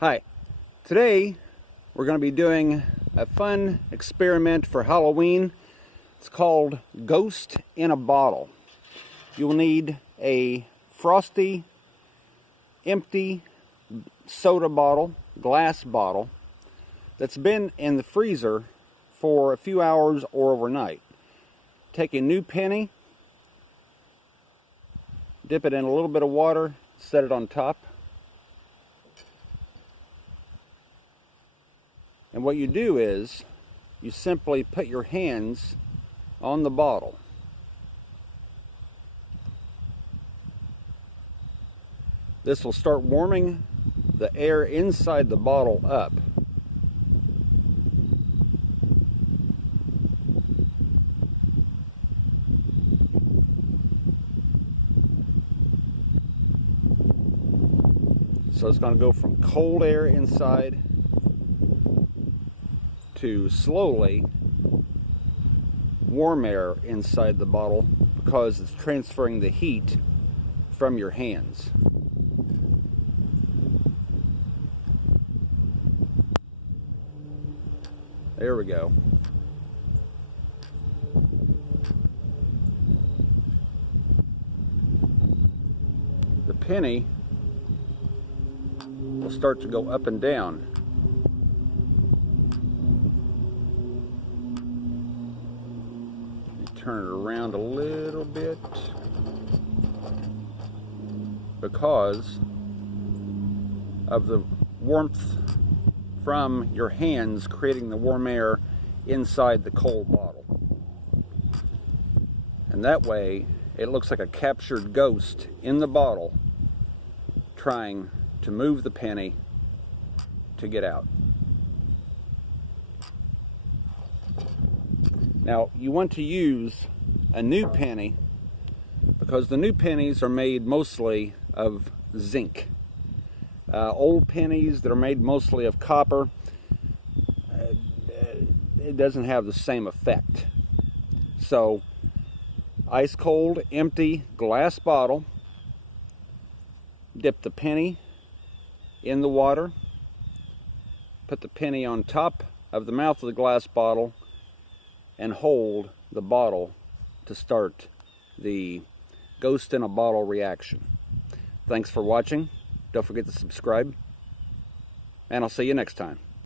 Hi, today we're going to be doing a fun experiment for Halloween. It's called Ghost in a Bottle. You will need a frosty, empty soda bottle, glass bottle, that's been in the freezer for a few hours or overnight. Take a new penny, dip it in a little bit of water, set it on top. And what you do is, you simply put your hands on the bottle. This will start warming the air inside the bottle up. So it's going to go from cold air inside to slowly warm air inside the bottle, because it's transferring the heat from your hands. There we go. The penny will start to go up and down. Turn it around a little bit, because of the warmth from your hands creating the warm air inside the cold bottle. And that way it looks like a captured ghost in the bottle trying to move the penny to get out. Now, you want to use a new penny, because the new pennies are made mostly of zinc. Old pennies that are made mostly of copper, it doesn't have the same effect. So, ice cold, empty glass bottle, dip the penny in the water, put the penny on top of the mouth of the glass bottle, and hold the bottle to start the ghost in a bottle reaction. Thanks for watching. Don't forget to subscribe, and I'll see you next time.